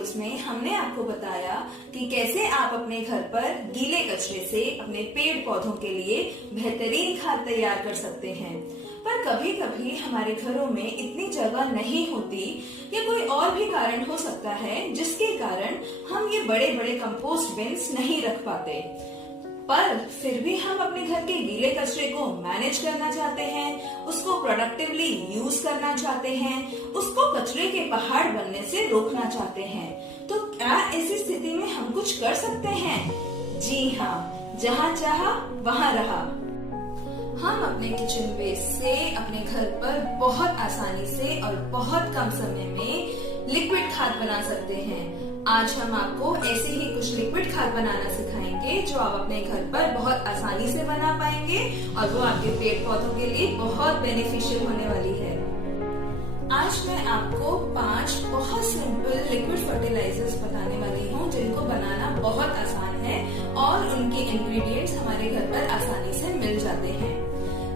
Videos में हमने आपको बताया कि कैसे आप अपने घर पर गीले कचरे से अपने पेड़ पौधों के लिए बेहतरीन खाद तैयार कर सकते हैं। पर कभी कभी हमारे घरों में इतनी जगह नहीं होती या कोई और भी कारण हो सकता है जिसके कारण हम ये बड़े बड़े कंपोस्ट बिन्स नहीं रख पाते। पर फिर भी हम अपने घर के गीले कचरे को मैनेज करना चाहते हैं, उसको प्रोडक्टिवली यूज करना चाहते हैं, उसको कचरे के पहाड़ बनने से रोकना चाहते हैं। तो क्या ऐसी स्थिति में हम कुछ कर सकते हैं? जी हाँ, जहाँ चाहा वहाँ रहा। हम अपने किचन वेस्ट से अपने घर पर बहुत आसानी से और बहुत कम समय में लिक्विड खाद बना सकते हैं। आज हम आपको ऐसे ही कुछ लिक्विड खाद बनाना सिखाएंगे जो आप अपने घर पर बहुत आसानी से बना पाएंगे और वो आपके पेड़ पौधों के लिए बहुत बेनिफिशियल होने वाली है। आज मैं आपको 5 बहुत सिंपल लिक्विड फर्टिलाइजर्स बताने वाली हूँ जिनको बनाना बहुत आसान है और उनके इंग्रेडिएंट्स हमारे घर पर आसानी से मिल जाते हैं।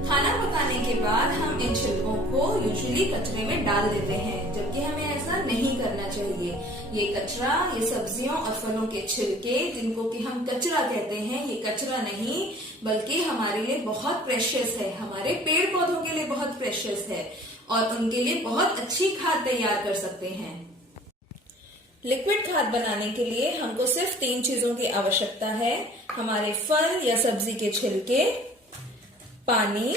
खाना पकाने के बाद हम इन छिलकों को यूजुअली कचरे में डाल देते हैं, जबकि हमें ऐसा नहीं करना चाहिए। ये कचरा, ये सब्जियों और फलों के छिलके जिनको कि हम कचरा कहते हैं, ये कचरा नहीं बल्कि हमारे लिए बहुत प्रेशियस है, हमारे पेड़ पौधों के लिए बहुत प्रेशियस है और उनके लिए बहुत अच्छी खाद तैयार कर सकते हैं। लिक्विड खाद बनाने के लिए हमको सिर्फ 3 चीजों की आवश्यकता है। हमारे फल या सब्जी के छिलके, पानी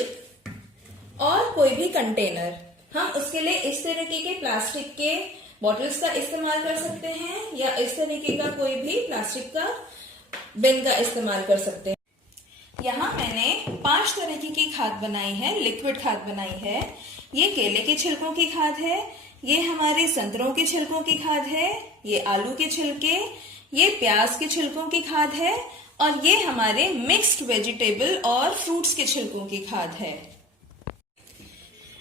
और कोई भी कंटेनर। हम उसके लिए इस तरीके के प्लास्टिक के बॉटल्स का इस्तेमाल कर सकते हैं या इस तरीके का कोई भी प्लास्टिक का बिन का इस्तेमाल कर सकते हैं। यहाँ मैंने 5 तरह की खाद बनाई है, लिक्विड खाद बनाई है। ये केले के छिलकों की खाद है, ये हमारे संतरों के छिलकों की खाद है, ये आलू के छिलके, ये प्याज के छिलकों की खाद है और ये हमारे मिक्स्ड वेजिटेबल और फ्रूट्स के छिलकों की खाद है।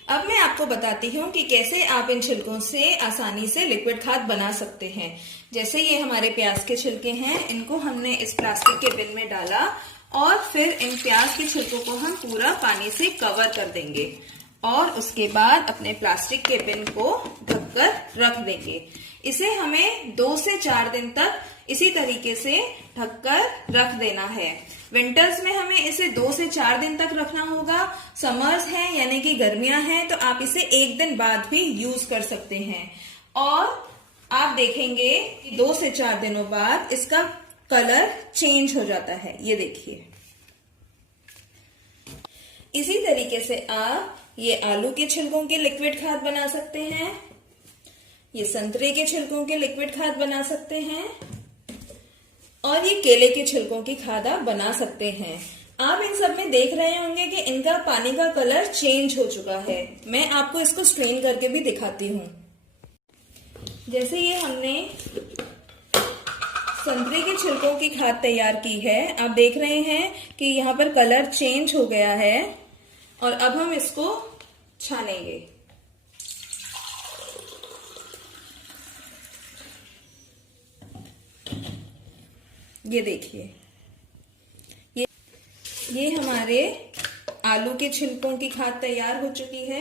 अब मैं आपको बताती हूँ कि कैसे आप इन छिलकों से आसानी से लिक्विड खाद बना सकते हैं। जैसे ये हमारे प्याज के छिलके हैं, इनको हमने इस प्लास्टिक के बिन में डाला और फिर इन प्याज के छिलकों को हम पूरा पानी से कवर कर देंगे और उसके बाद अपने प्लास्टिक के बिन को ढककर रख देंगे। इसे हमें 2 से 4 दिन तक इसी तरीके से ढककर रख देना है। विंटर्स में हमें इसे 2 से 4 दिन तक रखना होगा। समर्स हैं यानी कि गर्मियां हैं तो आप इसे 1 दिन बाद भी यूज कर सकते हैं और आप देखेंगे कि 2 से 4 दिनों बाद इसका कलर चेंज हो जाता है। ये देखिए, इसी तरीके से आप ये आलू के छिलकों के लिक्विड खाद बना सकते हैं, ये संतरे के छिलकों के लिक्विड खाद बना सकते हैं और ये केले के छिलकों की खाद आप बना सकते हैं। आप इन सब में देख रहे होंगे कि इनका पानी का कलर चेंज हो चुका है। मैं आपको इसको स्ट्रेन करके भी दिखाती हूँ। जैसे ये हमने संतरे के छिलकों की खाद तैयार की है, आप देख रहे हैं कि यहाँ पर कलर चेंज हो गया है और अब हम इसको छानेंगे। ये देखिए, ये हमारे आलू के छिलकों की खाद तैयार हो चुकी है।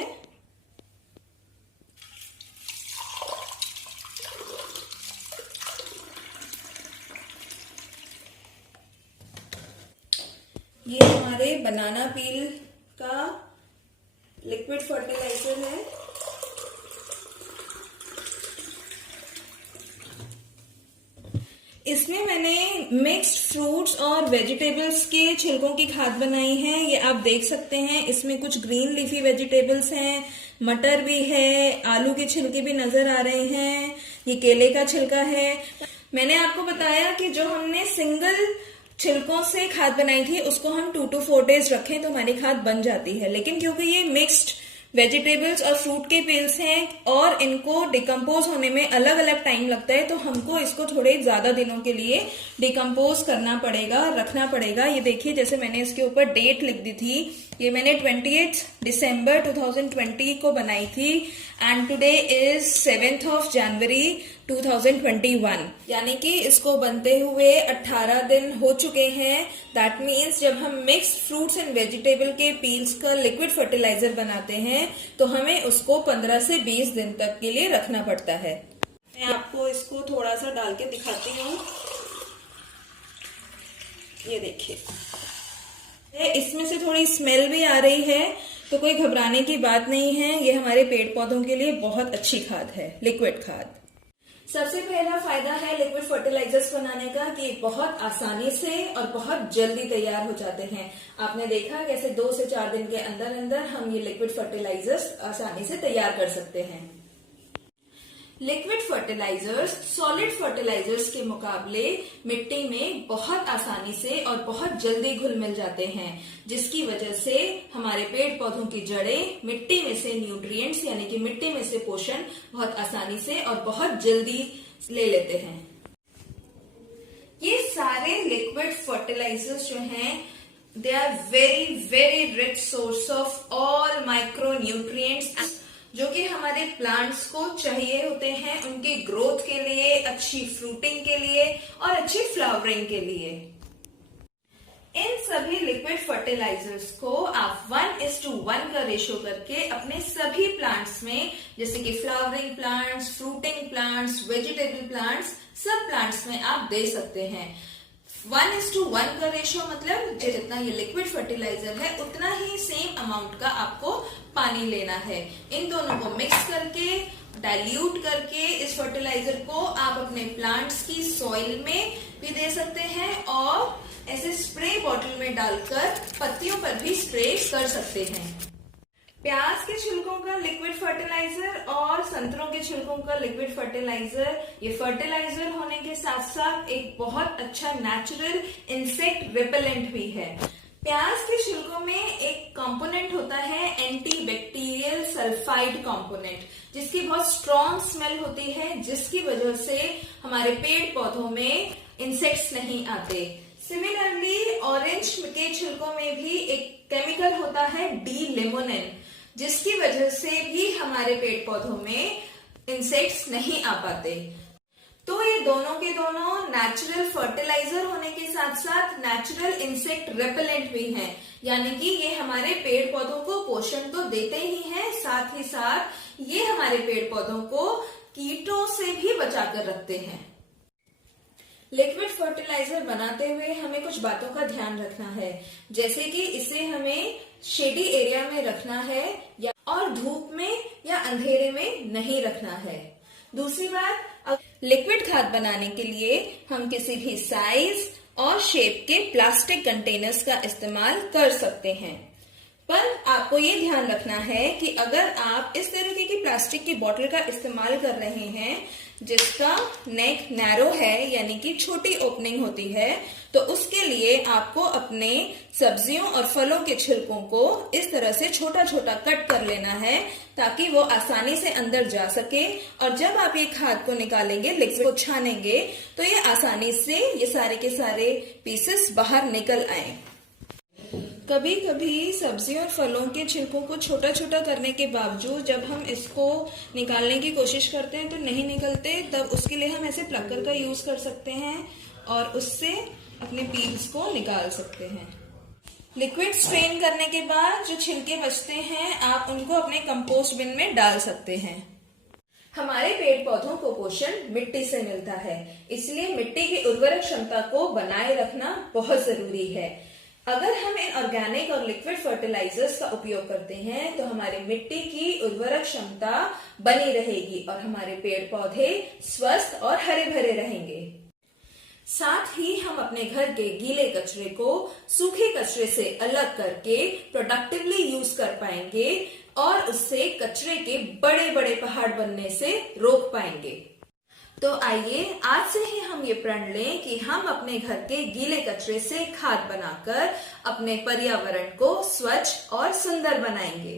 ये हमारे बनाना पील का लिक्विड फर्टिलाइजर है। इसमें मैंने मिक्स्ड फ्रूट्स और वेजिटेबल्स के छिलकों की खाद बनाई है। ये आप देख सकते हैं, इसमें कुछ ग्रीन लीफी वेजिटेबल्स हैं, मटर भी है, आलू के छिलके भी नजर आ रहे हैं, ये केले का छिलका है। मैंने आपको बताया कि जो हमने सिंगल छिलकों से खाद बनाई थी उसको हम 2 to 4 डेज रखें तो हमारी खाद बन जाती है, लेकिन क्योंकि ये मिक्स्ड वेजिटेबल्स और फ्रूट के पील्स हैं और इनको डिकम्पोज होने में अलग अलग टाइम लगता है तो हमको इसको थोड़े ज्यादा दिनों के लिए डिकम्पोज करना पड़ेगा, रखना पड़ेगा। ये देखिए, जैसे मैंने इसके ऊपर डेट लिख दी थी, ये मैंने 28 दिसंबर 2020 को बनाई थी एंड टुडे इज 7 जनवरी 2021, यानी कि इसको बनते हुए 18 दिन हो चुके हैं। दैट मीन्स जब हम मिक्स फ्रूट्स एंड वेजिटेबल के पील्स का लिक्विड फर्टिलाइजर बनाते हैं तो हमें उसको 15 से 20 दिन तक के लिए रखना पड़ता है। मैं आपको इसको थोड़ा सा डाल के दिखाती हूँ। ये देखिए, इसमें से थोड़ी स्मेल भी आ रही है, तो कोई घबराने की बात नहीं है। ये हमारे पेड़ पौधों के लिए बहुत अच्छी खाद है, लिक्विड खाद। सबसे पहला फायदा है लिक्विड फर्टिलाइजर्स बनाने का कि बहुत आसानी से और बहुत जल्दी तैयार हो जाते हैं। आपने देखा कैसे 2 से 4 दिन के अंदर अंदर हम ये लिक्विड फर्टिलाइजर्स आसानी से तैयार कर सकते हैं। लिक्विड फर्टिलाइजर्स सॉलिड फर्टिलाइजर्स के मुकाबले मिट्टी में बहुत आसानी से और बहुत जल्दी घुल मिल जाते हैं, जिसकी वजह से हमारे पेड़ पौधों की जड़ें मिट्टी में से न्यूट्रिएंट्स यानी कि मिट्टी में से पोषण बहुत आसानी से और बहुत जल्दी ले लेते हैं। ये सारे लिक्विड फर्टिलाइजर्स जो हैं, they are very very rich source of all micro nutrients जो कि हमारे प्लांट्स को चाहिए होते हैं उनकी ग्रोथ के लिए, अच्छी फ्रूटिंग के लिए और अच्छी फ्लावरिंग के लिए। इन सभी लिक्विड फर्टिलाइजर्स को आप 1:1 का रेशियो करके अपने सभी प्लांट्स में, जैसे कि flowering plants, fruiting plants, vegetable plants, सब प्लांट्स में आप दे सकते हैं। 1:1 का रेशियो मतलब जितना ये लिक्विड फर्टिलाइजर है उतना ही सेम अमाउंट का आपको पानी लेना है। इन दोनों को मिक्स करके, डाइल्यूट करके इस फर्टिलाइजर को आप अपने प्लांट्स की सॉइल में भी दे सकते हैं और ऐसे स्प्रे बॉटल में डालकर पत्तियों पर भी स्प्रे कर सकते हैं। प्याज के छिलकों का लिक्विड फर्टिलाइजर और संतरों के छिलकों का लिक्विड फर्टिलाइजर, ये फर्टिलाइजर होने के साथ साथ एक बहुत अच्छा नेचुरल इंसेक्ट रिपेलेंट भी है। प्याज के छिलकों में एक कंपोनेंट होता है एंटीबैक्टीरियल सल्फाइड कंपोनेंट, जिसकी बहुत स्ट्रॉन्ग स्मेल होती है, जिसकी वजह से हमारे पेड़ पौधों में इंसेक्ट्स नहीं आते। सिमिलरली ऑरेंज के छिलकों में भी एक केमिकल होता है डी-लिमोनिन, जिसकी वजह से भी हमारे पेड़ पौधों में इंसेक्ट्स नहीं आ पाते। तो ये दोनों के दोनों नेचुरल फर्टिलाइजर होने के साथ साथ नेचुरल इंसेक्ट रेपेलेंट भी हैं, यानी कि ये हमारे पेड़ पौधों को पोषण तो देते ही हैं, साथ ही साथ ये हमारे पेड़ पौधों को कीटों से भी बचाकर रखते हैं। लिक्विड फर्टिलाइजर बनाते हुए हमें कुछ बातों का ध्यान रखना है, जैसे कि इसे हमें शेडी एरिया में रखना है या और धूप में या अंधेरे में नहीं रखना है। दूसरी बात, लिक्विड खाद बनाने के लिए हम किसी भी साइज और शेप के प्लास्टिक कंटेनर्स का इस्तेमाल कर सकते हैं, पर आपको ये ध्यान रखना है कि अगर आप इस तरीके की प्लास्टिक की बोतल का इस्तेमाल कर रहे हैं जिसका नेक नैरो है यानी कि छोटी ओपनिंग होती है, तो उसके लिए आपको अपने सब्जियों और फलों के छिलकों को इस तरह से छोटा छोटा कट कर लेना है ताकि वो आसानी से अंदर जा सके, और जब आप ये खाद को निकालेंगे, लिक्विड को छानेंगे, तो ये आसानी से ये सारे के सारे पीसेस बाहर निकल आए। कभी कभी सब्जियों और फलों के छिलकों को छोटा छोटा करने के बावजूद जब हम इसको निकालने की कोशिश करते हैं तो नहीं निकलते, तब उसके लिए हम ऐसे प्लकर का यूज कर सकते हैं और उससे अपने पील्स को निकाल सकते हैं। लिक्विड स्ट्रेन करने के बाद जो छिलके बचते हैं आप उनको अपने कंपोस्ट बिन में डाल सकते हैं। हमारे पेड़ पौधों को पोषण मिट्टी से मिलता है, इसलिए मिट्टी की उर्वरक क्षमता को बनाए रखना बहुत जरूरी है। अगर हम इन ऑर्गेनिक और लिक्विड फर्टिलाइजर्स का उपयोग करते हैं तो हमारी मिट्टी की उर्वरक क्षमता बनी रहेगी और हमारे पेड़ पौधे स्वस्थ और हरे भरे रहेंगे। साथ ही हम अपने घर के गीले कचरे को सूखे कचरे से अलग करके प्रोडक्टिवली यूज कर पाएंगे और उससे कचरे के बड़े बड़े पहाड़ बनने से रोक पाएंगे। तो आइए आज से ही हम ये प्रण लें कि हम अपने घर के गीले कचरे से खाद बनाकर अपने पर्यावरण को स्वच्छ और सुंदर बनाएंगे।